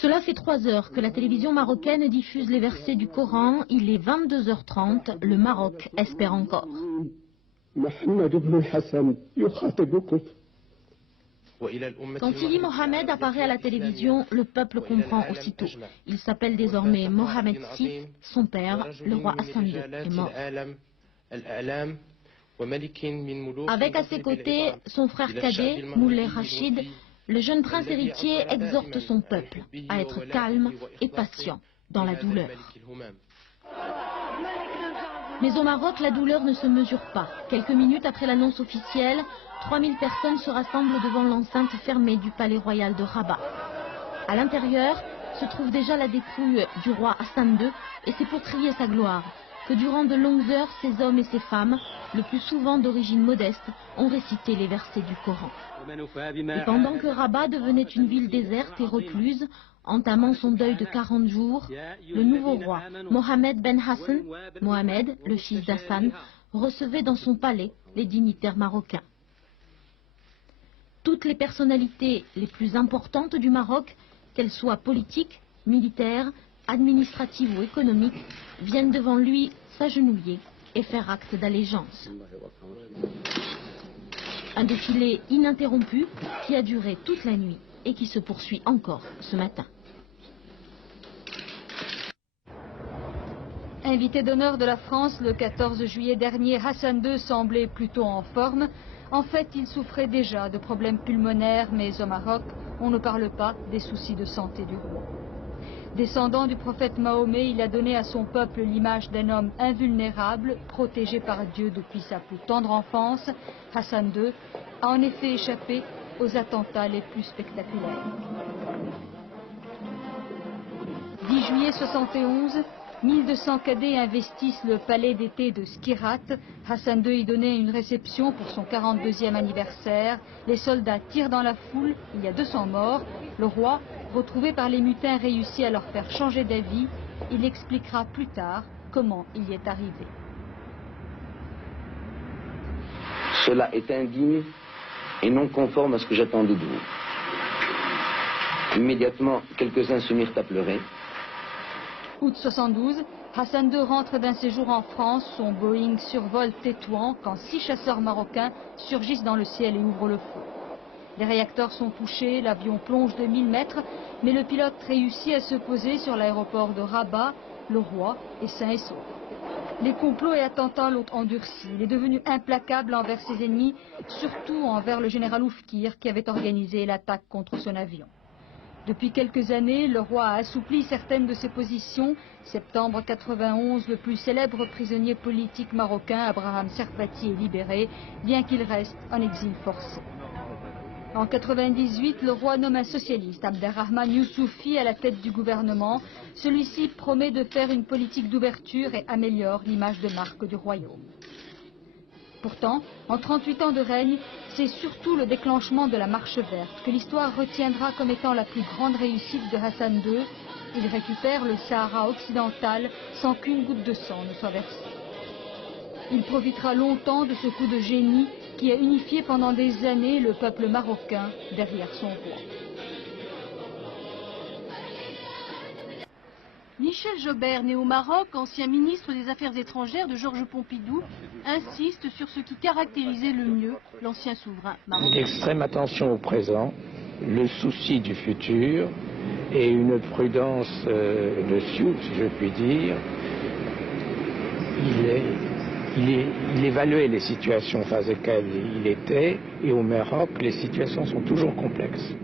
Cela fait 3 heures que la télévision marocaine diffuse les versets du Coran. Il est 22h30. Le Maroc espère encore. Quand Sidi Mohamed apparaît à la télévision, le peuple comprend aussitôt. Il s'appelle désormais Mohamed VI. Son père, le roi Hassan II, est mort. Avec à ses côtés son frère cadet, Moulay Rachid, le jeune prince héritier exhorte son peuple à être calme et patient dans la douleur. Mais au Maroc, la douleur ne se mesure pas. Quelques minutes après l'annonce officielle, 3000 personnes se rassemblent devant l'enceinte fermée du palais royal de Rabat. À l'intérieur se trouve déjà la dépouille du roi Hassan II, et c'est pour crier sa gloire que durant de longues heures, ces hommes et ces femmes, le plus souvent d'origine modeste, ont récité les versets du Coran. Et pendant que Rabat devenait une ville déserte et recluse, entamant son deuil de 40 jours, le nouveau roi, Mohamed Ben Hassan, Mohamed, le fils d'Hassan, recevait dans son palais les dignitaires marocains. Toutes les personnalités les plus importantes du Maroc, qu'elles soient politiques, militaires, administratives ou économiques, viennent devant lui s'agenouiller et faire acte d'allégeance. Un défilé ininterrompu qui a duré toute la nuit et qui se poursuit encore ce matin. Invité d'honneur de la France le 14 juillet dernier, Hassan II semblait plutôt en forme. En fait, il souffrait déjà de problèmes pulmonaires, mais au Maroc, on ne parle pas des soucis de santé du roi. Descendant du prophète Mahomet, il a donné à son peuple l'image d'un homme invulnérable, protégé par Dieu depuis sa plus tendre enfance. Hassan II a en effet échappé aux attentats les plus spectaculaires. 10 juillet 71, 1200 cadets investissent le palais d'été de Skirat. Hassan II y donnait une réception pour son 42e anniversaire. Les soldats tirent dans la foule, il y a 200 morts. Le roi, retrouvé par les mutins, réussit à leur faire changer d'avis. Il expliquera plus tard comment il y est arrivé. Cela est indigne et non conforme à ce que j'attendais de vous. Immédiatement, quelques-uns se mirent à pleurer. Août 72, Hassan II rentre d'un séjour en France. Son Boeing survole Tétouan quand 6 chasseurs marocains surgissent dans le ciel et ouvrent le feu. Les réacteurs sont touchés, l'avion plonge de 1000 mètres, mais le pilote réussit à se poser sur l'aéroport de Rabat. Le roi est sain et sauf. Les complots et attentats l'ont endurci. Il est devenu implacable envers ses ennemis, surtout envers le général Oufkir qui avait organisé l'attaque contre son avion. Depuis quelques années, le roi a assoupli certaines de ses positions. Septembre 91, le plus célèbre prisonnier politique marocain, Abraham Serpati, est libéré, bien qu'il reste en exil forcé. En 98, le roi nomme un socialiste, Abderrahmane Youssoufi, à la tête du gouvernement. Celui-ci promet de faire une politique d'ouverture et améliore l'image de marque du royaume. Pourtant, en 38 ans de règne, c'est surtout le déclenchement de la Marche verte que l'histoire retiendra comme étant la plus grande réussite de Hassan II. Il récupère le Sahara occidental sans qu'une goutte de sang ne soit versée. Il profitera longtemps de ce coup de génie qui a unifié pendant des années le peuple marocain derrière son roi. Michel Jobert, né au Maroc, ancien ministre des Affaires étrangères de Georges Pompidou, insiste sur ce qui caractérisait le mieux l'ancien souverain marocain. L'extrême attention au présent, le souci du futur et une prudence de sioux, si je puis dire. Il évaluait les situations face auxquelles il était, et au Maroc, les situations sont toujours complexes.